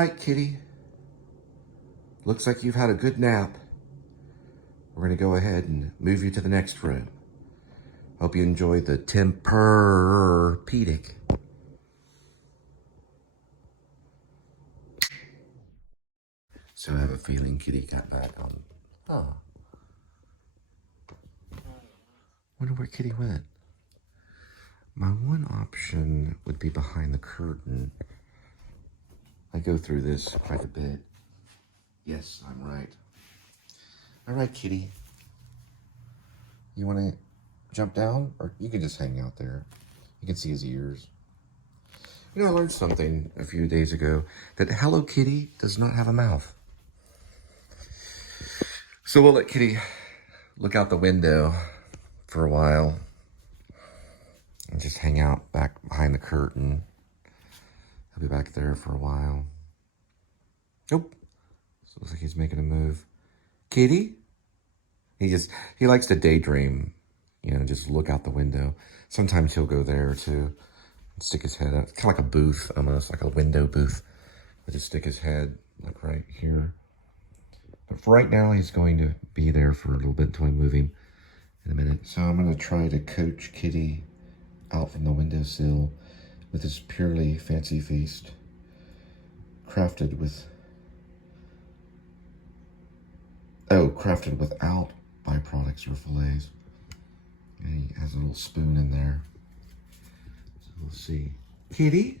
right, kitty. Looks like you've had a good nap. We're going to go ahead and move you to the next room. Hope you enjoyed the Tempur-Pedic. So I have a feeling kitty got back on. Oh. Wonder where kitty went. My one option would be behind the curtain. I go through this quite a bit. Yes, I'm right. All right, kitty. You want to jump down? Or you can just hang out there. You can see his ears. You know, I learned something a few days ago, that Hello Kitty does not have a mouth. So we'll let kitty look out the window for a while and just hang out back behind the curtain. He'll be back there for a while. Nope. So it looks like he's making a move. Kitty? He likes to daydream, you know, just look out the window. Sometimes he'll go there too, stick his head out. It's kind of like a booth, almost like a window booth. He'll just stick his head like right here. But for right now, he's going to be there for a little bit until I move him in a minute. So I'm going to try to coach kitty out from the windowsill with this purely fancy feast, crafted without byproducts or fillets. And he has a little spoon in there. So we'll see. Kitty?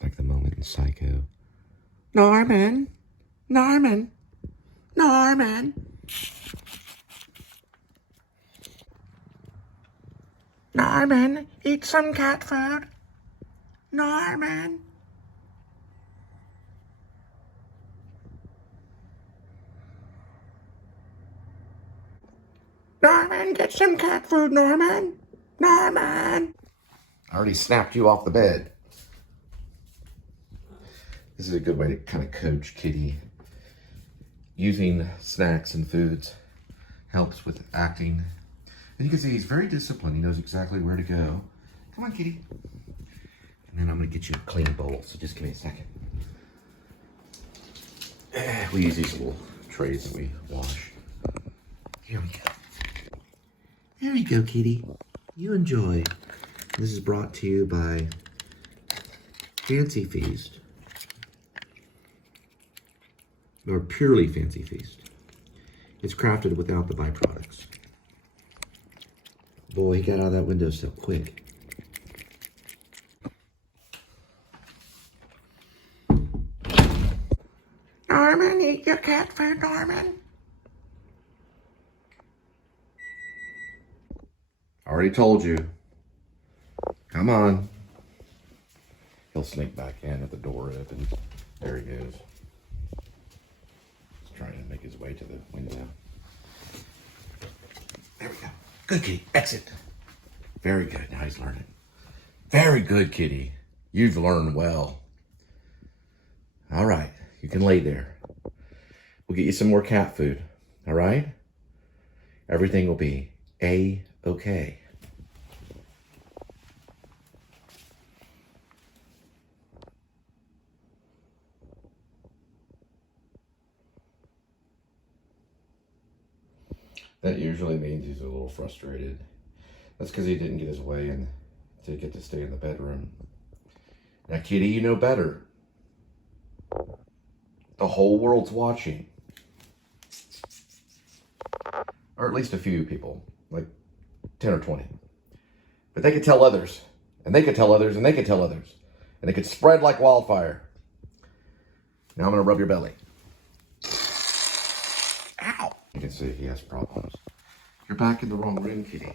Like the moment in Psycho. Norman! Norman! Norman! Norman, eat some cat food. Norman! Norman, get some cat food, Norman! Norman! I already snapped you off the bed. This is a good way to kind of coach kitty. Using snacks and foods helps with acting. And you can see he's very disciplined. He knows exactly where to go. Come on, kitty. And then I'm going to get you a clean bowl, so just give me a second. We use these little trays that we wash. Here we go. There you go, kitty. You enjoy. This is brought to you by Fancy Feast. Or Purely Fancy Feast. It's crafted without the byproducts. Boy, he got out of that windowsill quick. Norman, eat your cat food, Norman. Already told you. Come on. He'll sneak back in at the door open. There he goes. He's trying to make his way to the window. There we go. Good kitty. Exit. Very good. Now he's learning. Very good, kitty. You've learned well. All right. You can lay there. We'll get you some more cat food. All right? Everything will be A-okay. That usually means he's a little frustrated. That's because he didn't get his way and didn't get to stay in the bedroom. Now, kitty, you know better. The whole world's watching. Or at least a few people, like 10 or 20. But they could tell others, and they could tell others, and they could tell others. And it could spread like wildfire. Now I'm going to rub your belly. Ow! You can see he has problems. You're back in the wrong room, kitty.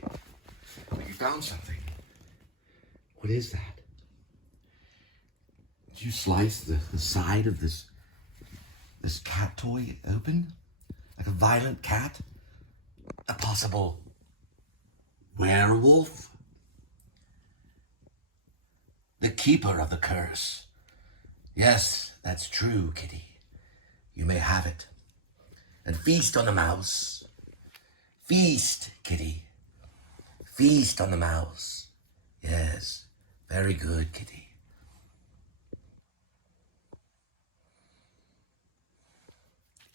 But you found something. What is that? Did you slice the side of this cat toy open? Like a violent cat? A possible werewolf? The keeper of the curse. Yes, that's true, kitty. You may have it. And feast on the mouse. Feast, kitty. Feast on the mouse. Yes, very good, kitty.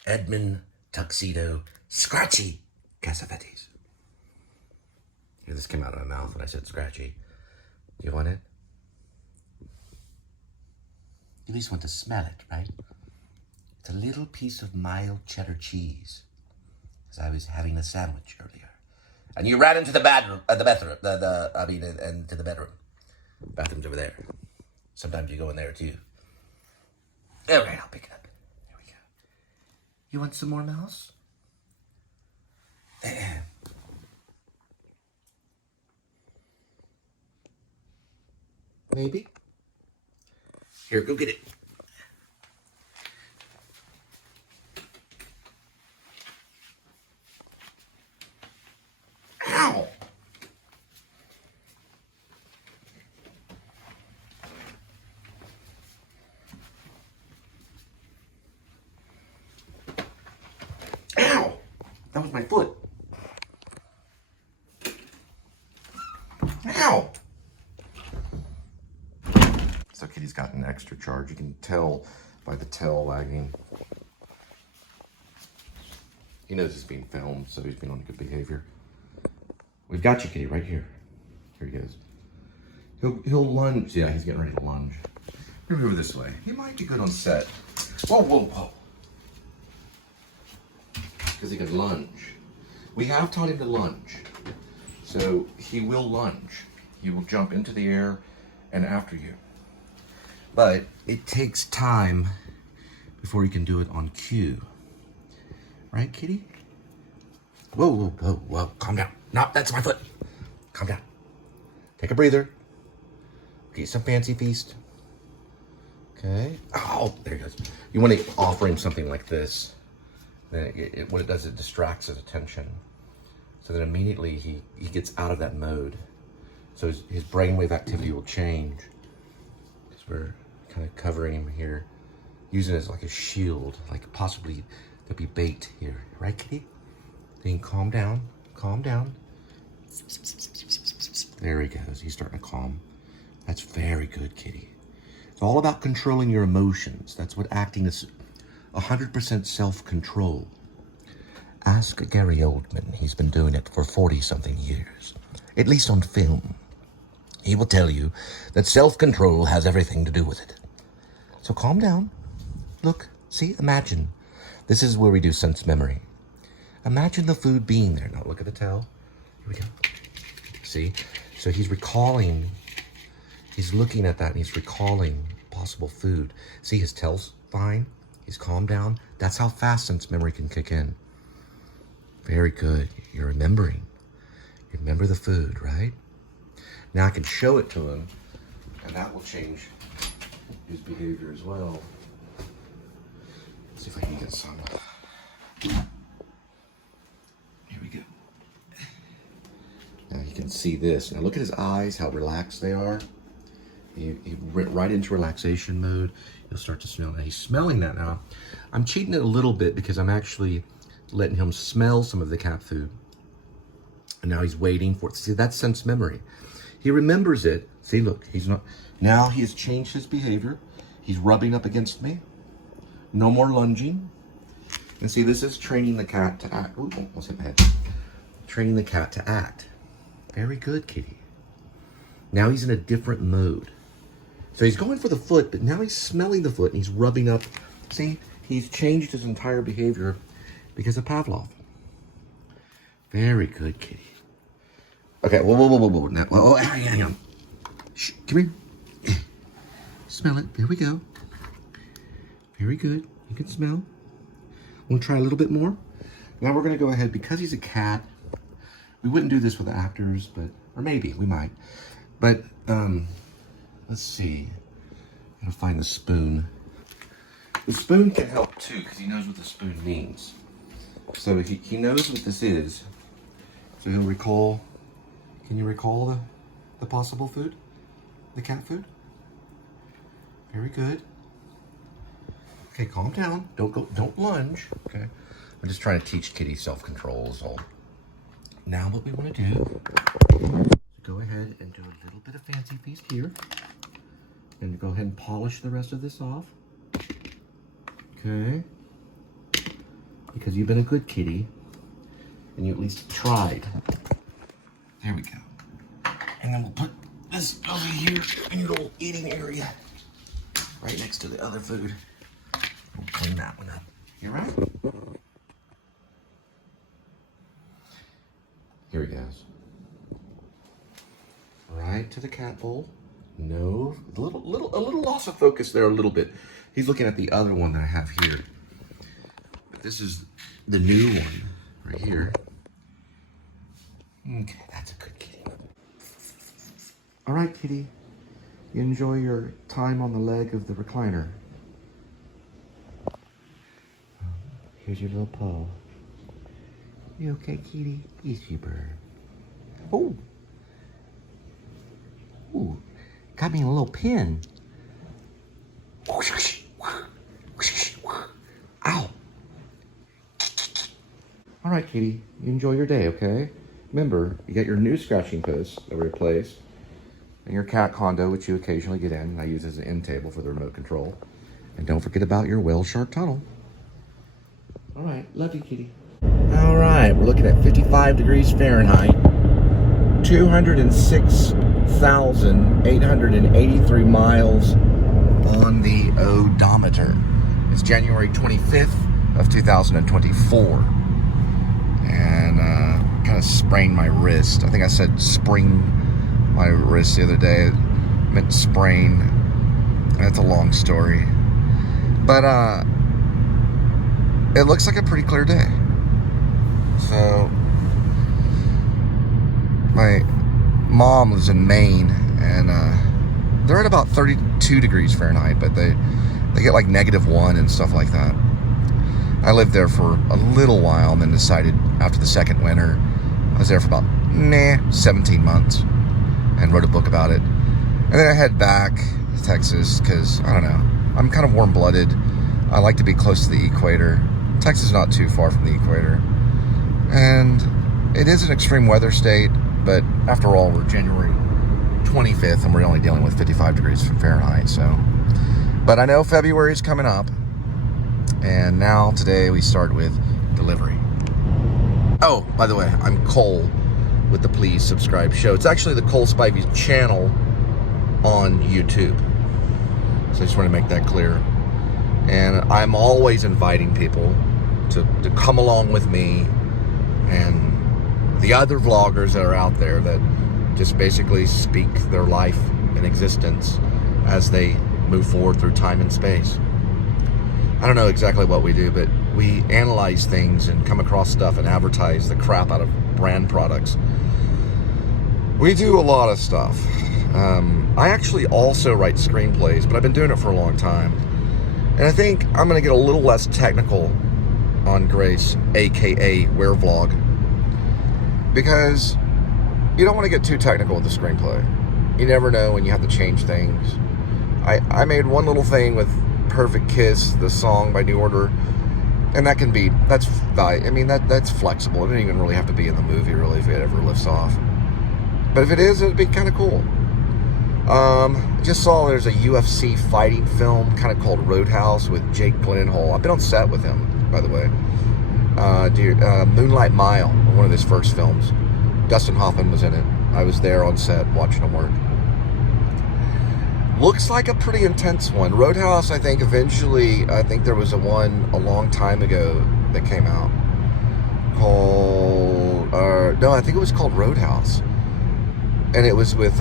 Edmund, Tuxedo, Scratchy, Cassavetes. Here, this came out of my mouth when I said Scratchy. Do you want it? You at least want to smell it, right? It's a little piece of mild cheddar cheese. As I was having a sandwich earlier. And you ran into the bathroom, into the bedroom. Bathroom's over there. Sometimes you go in there too. All right, I'll pick it up. There we go. You want some more mouse? Maybe. Here, go get it. Ow! Ow! That was my foot. Ow! So Kitty's got an extra charge. You can tell by the tail wagging. He knows he's being filmed, so he's being on good behavior. We've got you, Kitty, right here. Here he goes. He'll lunge. Yeah, he's getting ready to lunge. Move over this way. He might be good on set. Whoa, whoa, whoa. Because he can lunge. We have taught him to lunge. So he will lunge. He will jump into the air and after you. But it takes time before he can do it on cue. Right, Kitty? Whoa, whoa, whoa, whoa. Calm down. No, that's my foot. Calm down. Take a breather. Get some fancy feast. Okay. Oh, there he goes. You want to offer him something like this. Then what it does, it distracts his attention. So then immediately he gets out of that mode. So his brainwave activity will change. Because we're kind of covering him here. Using it as like a shield. Like possibly there'll be bait here. Right, Kitty? Then calm down. Calm down. There he goes. He's starting to calm. That's very good, Kitty. It's all about controlling your emotions. That's what acting is. 100% self-control. Ask Gary Oldman. He's been doing it for 40-something years. At least on film. He will tell you that self-control has everything to do with it. So calm down. Look. See? Imagine. This is where we do sense memory. Imagine the food being there. Now look at the tail. Here we go. See? So he's recalling. He's looking at that and he's recalling possible food. See, his tail's fine. He's calmed down. That's how fast sense memory can kick in. Very good. You're remembering. You remember the food, right? Now I can show it to him, and that will change his behavior as well. Let's see if I can get some. Here we go. Now you can see this. Now look at his eyes, how relaxed they are. He went right into relaxation mode. You'll start to smell that. He's smelling that now. I'm cheating it a little bit because I'm actually letting him smell some of the cat food. And now he's waiting for it. See, that's sense memory. He remembers it. See, look, he's not. Now he has changed his behavior. He's rubbing up against me. No more lunging. And see, this is training the cat to act. Ooh, almost hit my head. Training the cat to act. Very good, Kitty. Now he's in a different mode. So he's going for the foot, but now he's smelling the foot and he's rubbing up. See, he's changed his entire behavior because of Pavlov. Very good, Kitty. Okay, whoa, whoa, whoa, whoa, whoa. Now, oh, hang on. Shh, come here. Smell it. There we go. Very good. You can smell. We'll try a little bit more. Now we're going to go ahead, because he's a cat. We wouldn't do this with the actors, but, or maybe we might. But, let's see. I'm going to find the spoon. The spoon can help too, because he knows what the spoon means. So he knows what this is. So he'll recall. Can you recall the possible food? The cat food? Very good. Okay, calm down. Don't lunge. Okay. I'm just trying to teach Kitty self-control is all. now what we want to do is go ahead and do a little bit of fancy feast here. And go ahead and polish the rest of this off. Okay. Because you've been a good kitty. And you at least tried. There we go. And then we'll put this over here in your little eating area. Right next to the other food. We'll clean that one up. You right? Here he goes. Right to the cat bowl. No, a little loss of focus there a little bit. He's looking at the other one that I have here. But this is the new one right here. Okay, that's a good kitty. All right, kitty. You enjoy your time on the leg of the recliner. Here's your little paw. You okay, kitty? Yes, you bird. Oh. Ooh. Got me a little pin. Ow. All right, kitty. You enjoy your day, okay? Remember, you got your new scratching post that we replaced, and your cat condo, which you occasionally get in, and I use as an end table for the remote control. And don't forget about your whale shark tunnel. All right, love you, kitty. All right, we're looking at 55 degrees Fahrenheit, 206,883 miles on the odometer. It's January 25th of 2024. And kind of sprained my wrist. I think I said spring my wrist the other day. It meant sprain. That's a long story. But it looks like a pretty clear day. So my mom lives in Maine, and they're at about 32 degrees Fahrenheit, but they get like -1 and stuff like that. I lived there for a little while and then decided after the second winter, I was there for about 17 months and wrote a book about it. And then I head back to Texas because, I don't know, I'm kind of warm-blooded. I like to be close to the equator. Texas is not too far from the equator. And it is an extreme weather state, but after all, we're January 25th and we're only dealing with 55 degrees Fahrenheit, so. But I know February is coming up. And now today we start with delivery. Oh, by the way, I'm Cole with the Please Subscribe Show. It's actually the Cole Spivey channel on YouTube. So I just want to make that clear. And I'm always inviting people to come along with me and the other vloggers that are out there that just basically speak their life and existence as they move forward through time and space. I don't know exactly what we do, but we analyze things and come across stuff and advertise the crap out of brand products. We do a lot of stuff. I actually also write screenplays, but I've been doing it for a long time. And I think I'm going to get a little less technical on Grace, aka Werevlog, because you don't want to get too technical with the screenplay. You never know when you have to change things. I made one little thing with Perfect Kiss, the song by New Order, and that's flexible. It doesn't even really have to be in the movie, really, if it ever lifts off. But if it is, it'd be kind of cool. Just saw there's a UFC fighting film kind of called Roadhouse with Jake Gyllenhaal. I've been on set with him, by the way. Moonlight Mile, one of his first films. Dustin Hoffman was in it. I was there on set watching him work. Looks like a pretty intense one. Roadhouse, I think there was one a long time ago that came out called, I think it was called Roadhouse. And it was with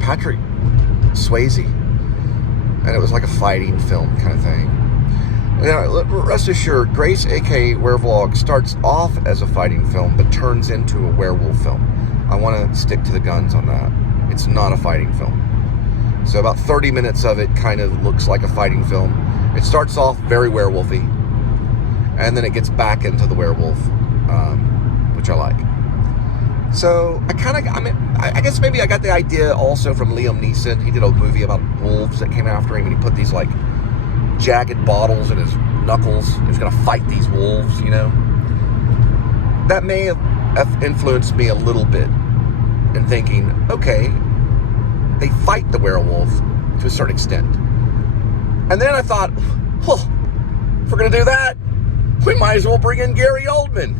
Patrick Swayze. And it was like a fighting film kind of thing. Now, rest assured, Grace, aka Werevlog, starts off as a fighting film, but turns into a werewolf film. I want to stick to the guns on that. It's not a fighting film. So about 30 minutes of it kind of looks like a fighting film. It starts off very werewolfy, and then it gets back into the werewolf, which I like. So I guess maybe I got the idea also from Liam Neeson. He did a movie about wolves that came after him, and he put these like jagged bottles in his knuckles. He was gonna fight these wolves, you know. that may have influenced me a little bit in thinking, okay, they fight the werewolf to a certain extent. And then I thought, well, if we're going to do that, we might as well bring in Gary Oldman.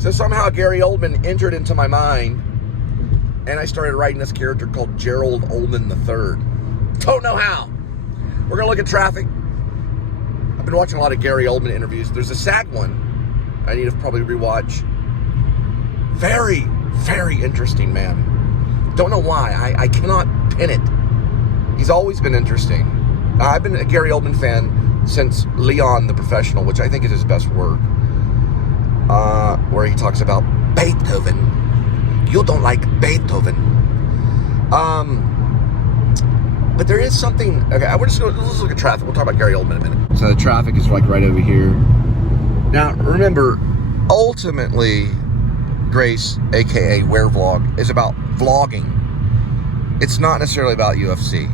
So somehow Gary Oldman entered into my mind, and I started writing this character called Gerald Oldman III. Don't know how. We're going to look at traffic. I've been watching a lot of Gary Oldman interviews. There's a SAG one I need to probably rewatch. Very, very interesting man. Don't know why. I cannot pin it. He's always been interesting. I've been a Gary Oldman fan since Leon the Professional, which I think is his best work, where he talks about Beethoven. You don't like Beethoven. But there is something. Okay, let's look at traffic. We'll talk about Gary Oldman in a minute. So the traffic is like right over here. Now remember, ultimately, Grace, aka Werevlog, is about vlogging. It's not necessarily about UFC.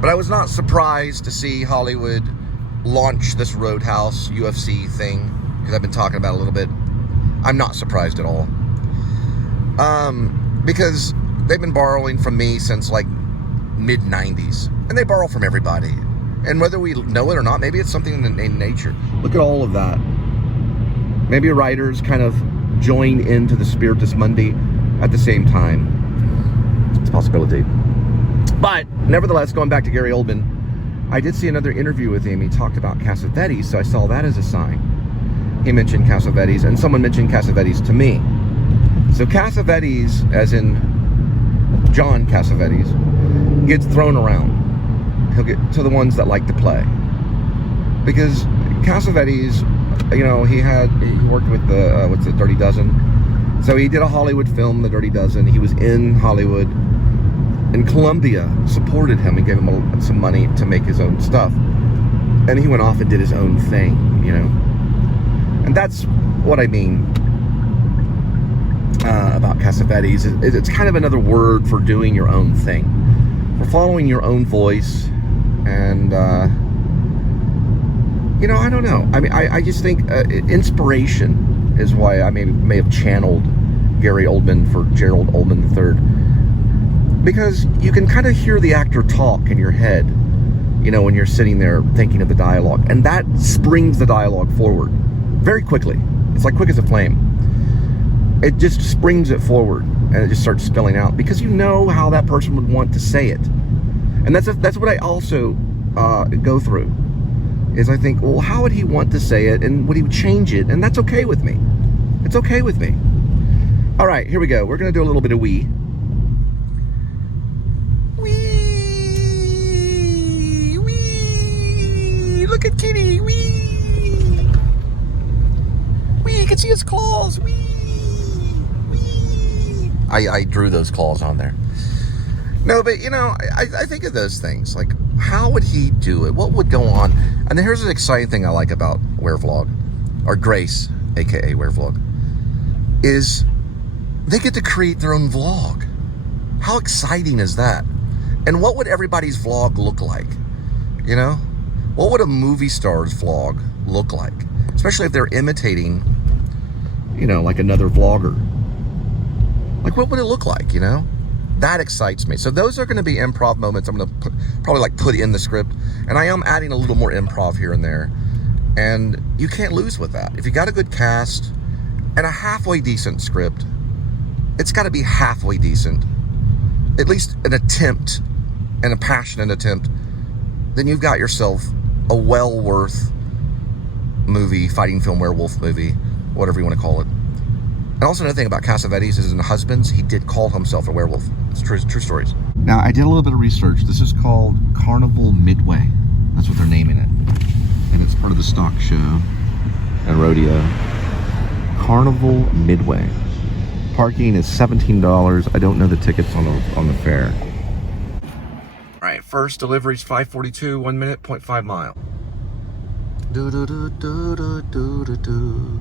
But I was not surprised to see Hollywood launch this Roadhouse UFC thing, because I've been talking about it a little bit. I'm not surprised at all. Because they've been borrowing from me since like mid-90s. And they borrow from everybody. And whether we know it or not, maybe it's something in nature. Look at all of that. Maybe writers kind of join into the Spiritus Mundi at the same time. It's a possibility. But nevertheless, going back to Gary Oldman, I did see another interview with him. He talked about Cassavetes, so I saw that as a sign. He mentioned Cassavetes, and someone mentioned Cassavetes to me. So Cassavetes, as in John Cassavetes, gets thrown around. He'll get to the ones that like to play. Because Cassavetes, you know, he worked with the Dirty Dozen. So he did a Hollywood film, The Dirty Dozen. He was in Hollywood. And Columbia supported him and gave him some money to make his own stuff. And he went off and did his own thing, you know. And that's what I mean about Cassavetes. It's kind of another word for doing your own thing. For following your own voice. And, you know, I don't know. I mean, I just think inspiration is why I may have channeled Gary Oldman for Gerald Oldman III. Because you can kind of hear the actor talk in your head, you know, when you're sitting there thinking of the dialogue. And that springs the dialogue forward very quickly. It's like quick as a flame. It just springs it forward, and it just starts spilling out. Because you know how that person would want to say it. And that's what I also go through. Is I think, well, how would he want to say it? And would he change it? And that's okay with me. It's okay with me. All right, here we go. We're going to do a little bit of wee. Look at Kitty, wee! Wee, you can see his claws, wee! Wee! I drew those claws on there. No, but, you know, I think of those things. Like, how would he do it? What would go on? And here's an exciting thing I like about Werevlog, or Grace, a.k.a. Werevlog, is they get to create their own vlog. How exciting is that? And what would everybody's vlog look like? You know? What would a movie star's vlog look like? Especially if they're imitating, you know, like another vlogger. Like, what would it look like, you know? That excites me. So those are going to be improv moments I'm going to probably put in the script. And I am adding a little more improv here and there. And you can't lose with that. If you got a good cast and a halfway decent script, it's got to be halfway decent. At least an attempt, and a passionate attempt. Then you've got yourself a well worth movie, fighting film werewolf movie, whatever you want to call it. And also another thing about Cassavetes is in Husbands, he did call himself a werewolf. It's true stories. Now, I did a little bit of research. This is called Carnival Midway. That's what they're naming it. And it's part of the stock show and rodeo. Carnival Midway. Parking is $17. I don't know the tickets on the fare. All right, first delivery's 5:42, 1 minute, 0.5 mile. Do do do do do do do do.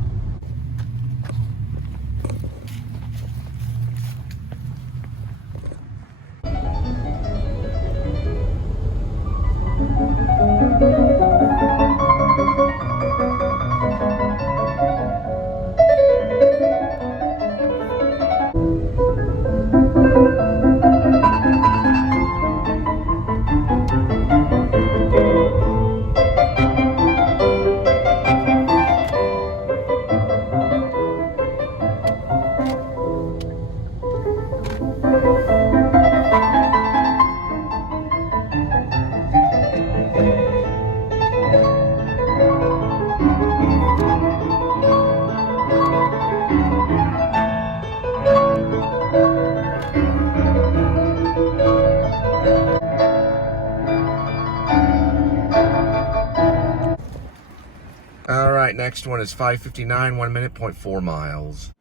All right, next one is 5:59, 1 minute, 0.4 miles.